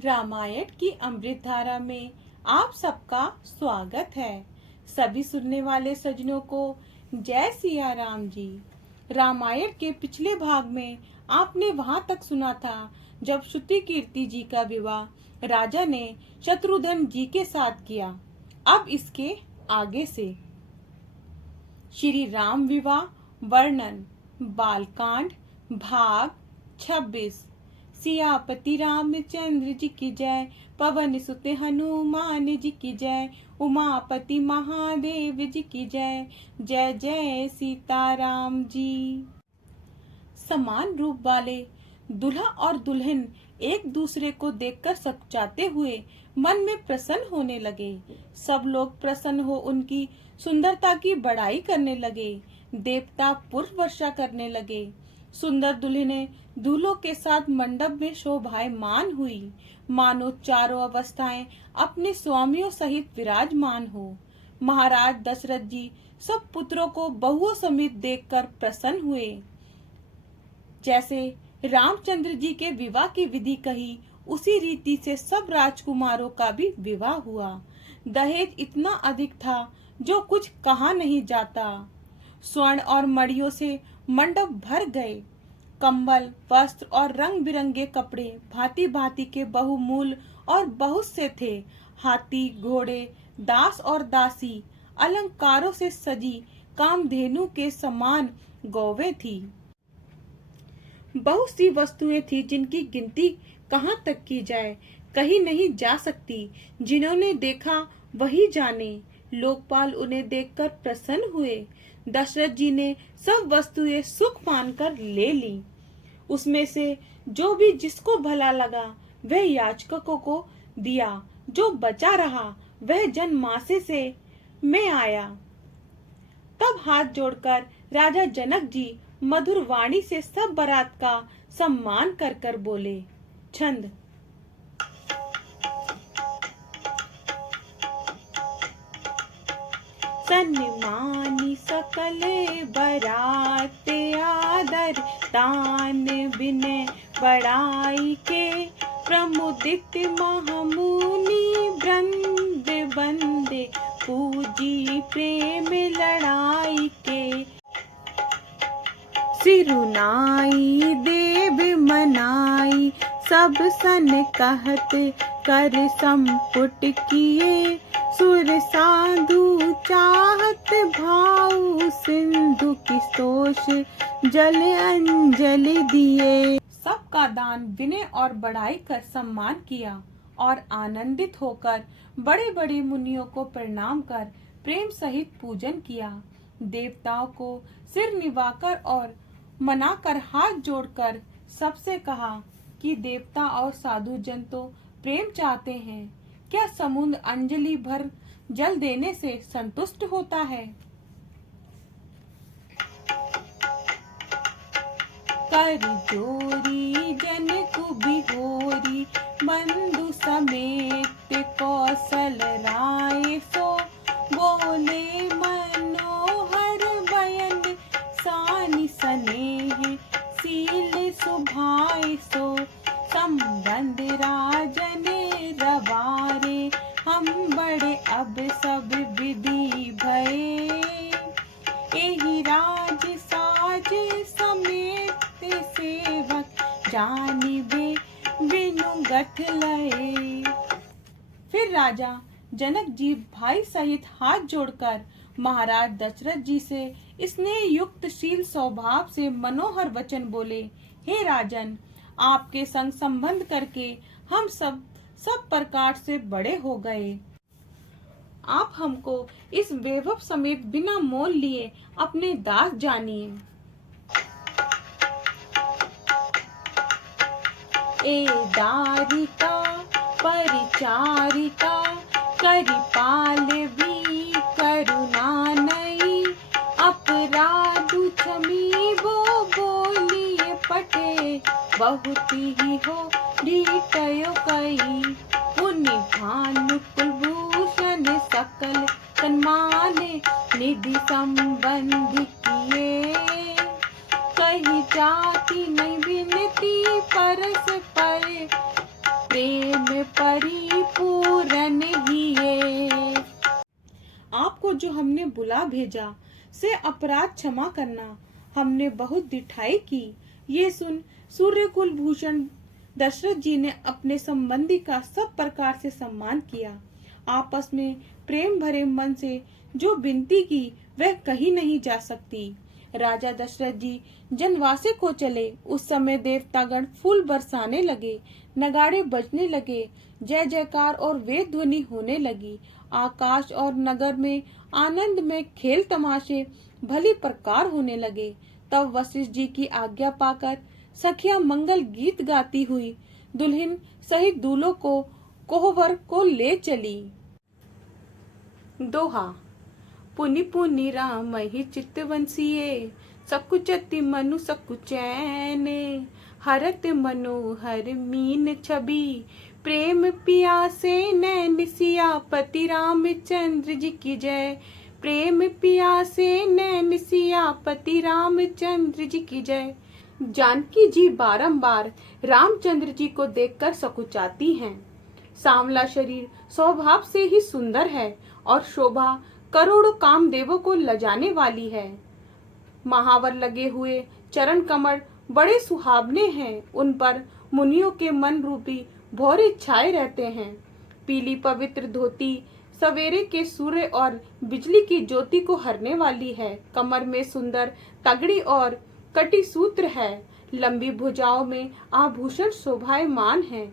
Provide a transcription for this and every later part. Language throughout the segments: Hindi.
रामायण की अमृत धारा में आप सबका स्वागत है। सभी सुनने वाले सज्जनों को जय सिया राम जी। रामायण के पिछले भाग में आपने वहां तक सुना था जब श्रुति कीर्ति जी का विवाह राजा ने शत्रुघ्न जी के साथ किया। अब इसके आगे से श्री राम विवाह वर्णन बालकांड भाग 26। सियापति रामचंद्र जी की जय, पवन सुत हनुमान जी की जय, उमापति महादेव जी की जय, जय जय सीताराम जी। समान रूप वाले दूल्हा और दुल्हन एक दूसरे को देखकर सकचाते हुए मन में प्रसन्न होने लगे। सब लोग प्रसन्न हो उनकी सुंदरता की बड़ाई करने लगे। देवता पुष्प वर्षा करने लगे। सुंदर दुल्हनें दूल्हों के साथ मंडप में शोभायमान हुई, मानो चारों अवस्थाएं अपने स्वामियों सहित विराजमान हो। महाराज दशरथ जी सब पुत्रों को बहुओं समेत देखकर प्रसन्न हुए। जैसे रामचंद्र जी के विवाह की विधि कही, उसी रीति से सब राजकुमारों का भी विवाह हुआ। दहेज इतना अधिक था जो कुछ कहा नहीं जाता। स्वर्ण और मणियों से मंडप भर गए। कंबल, वस्त्र और रंग बिरंगे कपड़े भांति भांति के बहुमूल्य और बहुत से थे। हाथी, घोड़े, दास और दासी, अलंकारों से सजी कामधेनु के समान गौवें थी। बहुत सी वस्तुएं थी जिनकी गिनती कहाँ तक की जाए, कहीं नहीं जा सकती। जिन्होंने देखा वही जाने। लोकपाल उन्हें देखकर प्रसन्न हुए। दशरथ जी ने सब वस्तुएं सुख मानकर ले ली। उसमें से जो भी जिसको भला लगा वह याचकों को दिया। जो बचा रहा वह जनमासे से में आया। तब हाथ जोड़कर राजा जनक जी मधुर वाणी से सब बारात का सम्मान कर कर बोले। छंद। सन्मानी सकल बरात आदर तान विनय बड़ाई के, प्रमुदित महामुनि वृंद बंदे पूजी प्रेम लड़ाई के। सिरुनाई देव मनाई सब सन कहत कर संपुट किए, सुर साधु चाहत भाव सिंधु की सोच जल अंजलि दिए। सबका दान विनय और बढ़ाई कर सम्मान किया और आनंदित होकर बड़े बड़े मुनियों को प्रणाम कर प्रेम सहित पूजन किया। देवताओं को सिर निवाकर और मनाकर हाथ जोड़कर सबसे कहा कि देवता और साधु जन तो प्रेम चाहते हैं, क्या समुद्र अंजलि भर जल देने से संतुष्ट होता है। कर जोरी जन कुबिहोरी बंधु समेत कौशल राय, सो बोले मनोहर बयन सानि स्नेह सील सुभाए, सो संबंध राजन रवारे हम बड़े अब सब विधि भये, एहि राज साज समेत सेवक जानिबे बिनु गठ लये। फिर राजा जनक जी भाई सहित हाथ जोड़कर महाराज दशरथ जी से स्नेह युक्त शील स्वभाव से मनोहर वचन बोले। हे राजन, आपके संग संबंध करके हम सब प्रकार से बड़े हो गए। आप हमको इस वैभव समेत बिना मोल लिए अपने दास जानिए। ए दारिका परिचारिका करिपाल भी करुणा नई, अपराधु क्षमी वो बोलिए पटे, बहुत ही हो ढीठयो कई। पुनि भानु कुलभूषण सकल सन्माने, निधि संबंध किए, कही जाति नहीं विनती परस पर, प्रेम जो हमने बुला भेजा, से अपराध क्षमा करना, हमने बहुत दिठाई की। ये सुन सूर्य कुल भूषण दशरथ जी ने अपने संबंधी का सब प्रकार से सम्मान किया। आपस में प्रेम भरे मन से जो विनती की वह कही नहीं जा सकती। राजा दशरथ जी जनवासे को चले। उस समय देवतागण फूल बरसाने लगे, नगाड़े बजने लगे, जय जयकार और वेद ध्वनि होने लगी। आकाश और नगर में आनंद में खेल तमाशे भली प्रकार होने लगे। तब वशिष्ठ जी की आज्ञा पाकर सखियां मंगल गीत गाती हुई दुल्हन सहित दूल्हों को कोहबर को ले चली। दोहा। पुनि पुनि राम ही चित्तवंसिये, सकुचति मनु सकुचैने, हरत मनोहर मीन छवि, प्रेम पियासे नैन सियापति रामचंद्र जी की जय। प्रेम पियासे नैन सियापति रामचंद्र जी की जय। जानकी जी बारंबार रामचंद्र जी को देखकर सकुचाती हैं। सांवला शरीर स्वभाव से ही सुंदर है और शोभा करोड़ों कामदेवों को लजाने वाली है। महावर लगे हुए चरण कमल बड़े सुहावने हैं। उन पर मुनियों के मन रूपी भौरे छाए रहते हैं। पीली पवित्र धोती सवेरे के सूर्य और बिजली की ज्योति को हरने वाली है। कमर में सुंदर तगड़ी और कटी सूत्र है। लंबी भुजाओं में आभूषण शोभायमान है।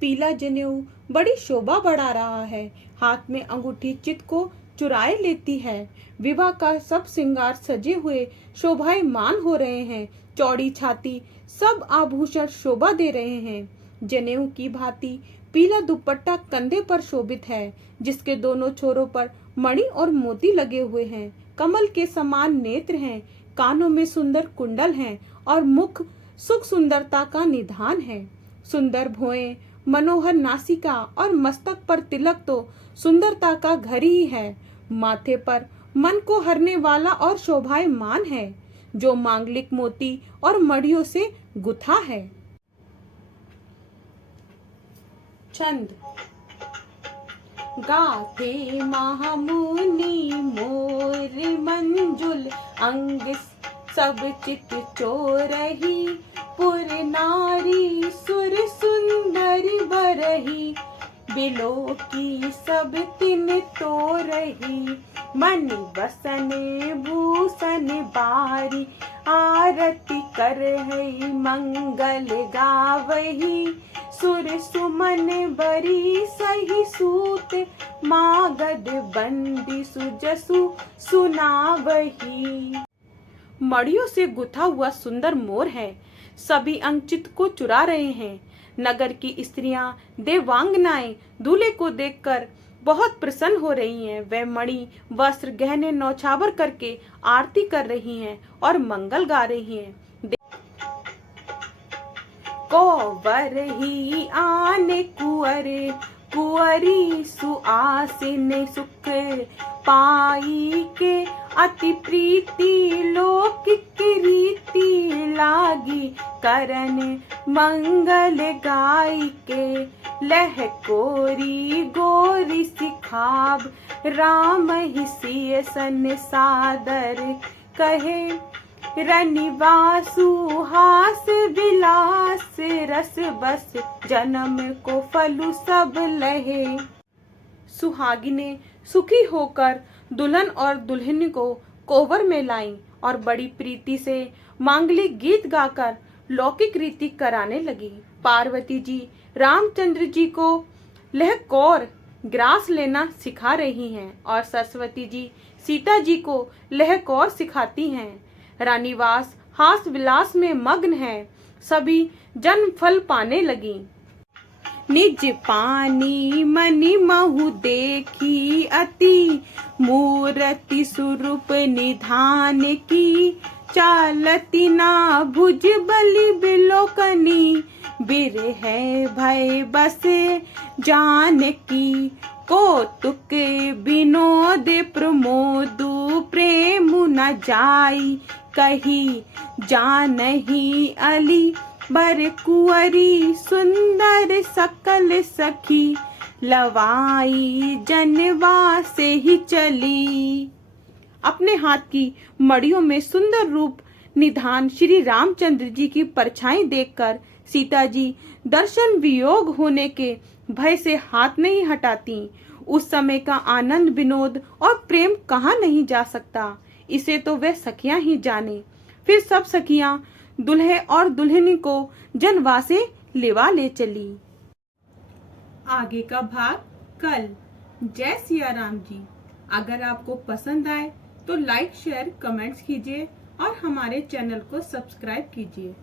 पीला जनेऊ बड़ी शोभा बढ़ा रहा है। हाथ में अंगूठी चित्त को चुराए लेती है। विवाह का सब श्रृंगार सजे हुए शोभायमान हो रहे हैं। चौड़ी छाती सब आभूषण शोभा दे रहे हैं। जनेऊ की भांति पीला दुपट्टा कंधे पर शोभित है, जिसके दोनों छोरों पर मणि और मोती लगे हुए हैं। कमल के समान नेत्र हैं, कानों में सुंदर कुंडल हैं और मुख सुख सुंदरता का निधान है। सुंदर भौएं, मनोहर नासिका और मस्तक पर तिलक तो सुंदरता का घर ही है। माथे पर मन को हरने वाला और शोभायमान है, जो मांगलिक मोती और मड़ियों से गुथा है। छंद। गाथे महामुनि मोर मंजुल, अंग सब चित चोरही, पुर नारी सुर सुंदरी बरही, बिलो की सब तिन तोरही, मन बसन भूषण बारी, आरती कर है मंगल गावही, सुर सुमन बरी सही सूत, मागध बंदी सुजसु सुनावही। मड़ियों से गुथा हुआ सुंदर मोर है, सभी अंचित को चुरा रहे हैं। नगर की स्त्रियां देवांगनाएं दूल्हे को देखकर बहुत प्रसन्न हो रही हैं। वे मणि वस्त्र गहने नौछावर करके आरती कर रही हैं और मंगल गा रही हैं। कोवर ही आने कुंवरे, कुंवरी सुआसिन सुख पाई के, अति प्रीति लोक की रीति लागी, करन मंगल गाई के, लह कोरी गोरी सिखाब, राम ही सिय सन सादर कहे, रनिवासु हास विलास, रस बस जन्म को फलु सब लहे। सुहागिने सुखी होकर दुल्हन और दुल्हन को कोवर में लाईं और बड़ी प्रीति से मांगलिक गीत गाकर लौकिक रीति कराने लगी। पार्वती जी रामचंद्र जी को लहकौर ग्रास लेना सिखा रही हैं और सरस्वती जी सीता जी को लहकौर सिखाती हैं। रानीवास हास विलास में मग्न है, सभी जन्म फल पाने लगी। निज पानी मनि महु देखी, अति मूर्ति स्वरूप निधान की, चालती ना भुज बलि बिलोकनी, बिरह भय बस जानकी, कौतुक विनोद प्रमोदु, प्रेम न जाई कही जानही, अली बर कुंवरी सुंदर सकल सखी, लवाई जनवा से ही चली। अपने हाथ की मड़ियों में सुंदर रूप निधान श्री रामचंद्र जी की परछाई देखकर सीता जी दर्शन वियोग होने के भय से हाथ नहीं हटाती। उस समय का आनंद, विनोद और प्रेम कहाँ नहीं जा सकता, इसे तो वे सखियां ही जाने। फिर सब सखियां दुल्हे और दुल्हनी को जनवा से लेवा ले चली। आगे का भाग कल। जय सिया राम जी। अगर आपको पसंद आए तो लाइक, शेयर, कमेंट्स कीजिए और हमारे चैनल को सब्सक्राइब कीजिए।